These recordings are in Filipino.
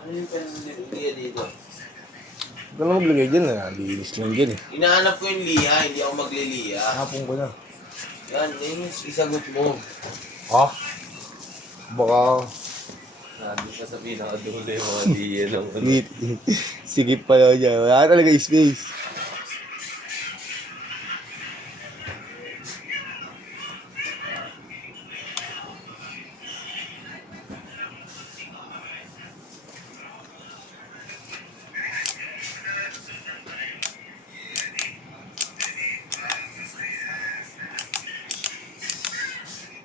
Ano yung pinaniliya dito? Huwag ka na maglagay dyan na. Linis lang dyan eh. Hinahanap ko yung liha, hindi ako magliliya. Hapon ko na. Yan, yun yung isagot mo. Ha? Baka... Nandun ka sa pinakadulo yung mga liya ng ano. Sigip pala dyan. Wala talaga space.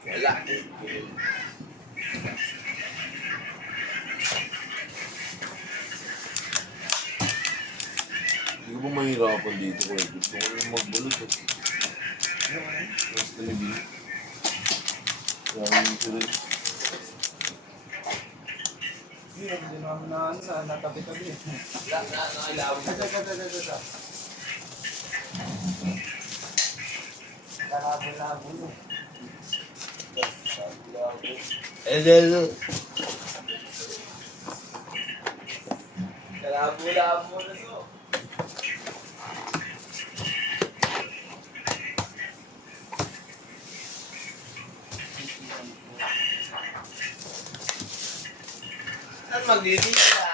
Wala. Hindi ko ba mahirapan dito ko eh. Gusto ko lang magbulot eh. Mas talabi. Kaya ko yung sunod. Hindi naman na natabi-tabi. Nakailawan mo. Kalabo-labo mo. Kalabo-labo na to. Saan magliliya?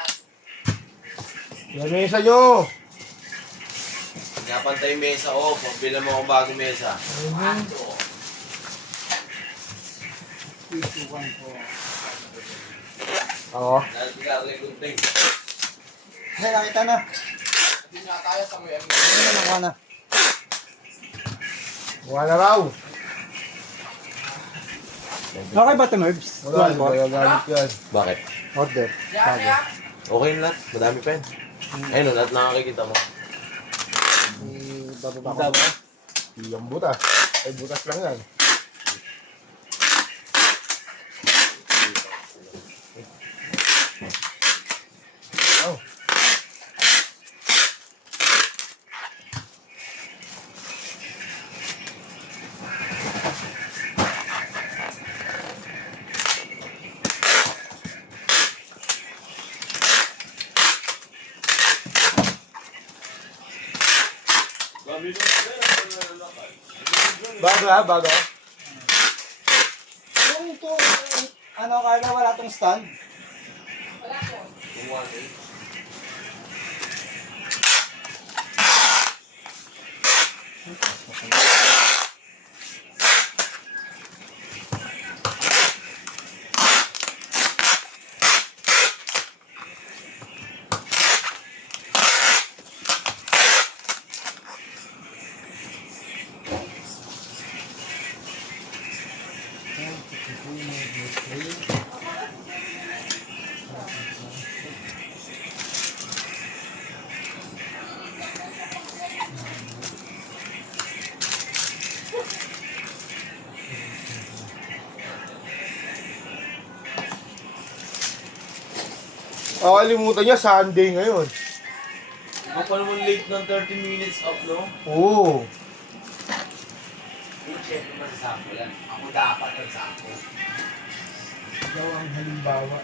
Yan mesa nyo! Napantay yung mesa ko. Pagbilang mo akong bagong mesa. Ato. Isukan ko. Oo. Nalagay ko ting. Hindi, nakita na. Hindi nga kaya sa may Hindi na nakuha na. Wala na raw. Okay ba ito, Merbs? Wala. Gagamit yan. Bakit? Order. Bago. Okay na lahat. Madami pa yan. Ayun o, lahat nakakikita mo. Bababa ko. Yung butas. Ay, butas lang yan. Oh. Bago ha, bago. Yung ito, ano, Carla, wala tong stand? Kumuha na eh. Kalimutan niya, Sunday ngayon. Ikaw pa naman late ng 30 minutes up, no? Oo. Yung chef naman sa ako yan. Ako dapat ang sa ako. Ikaw ang halimbawa.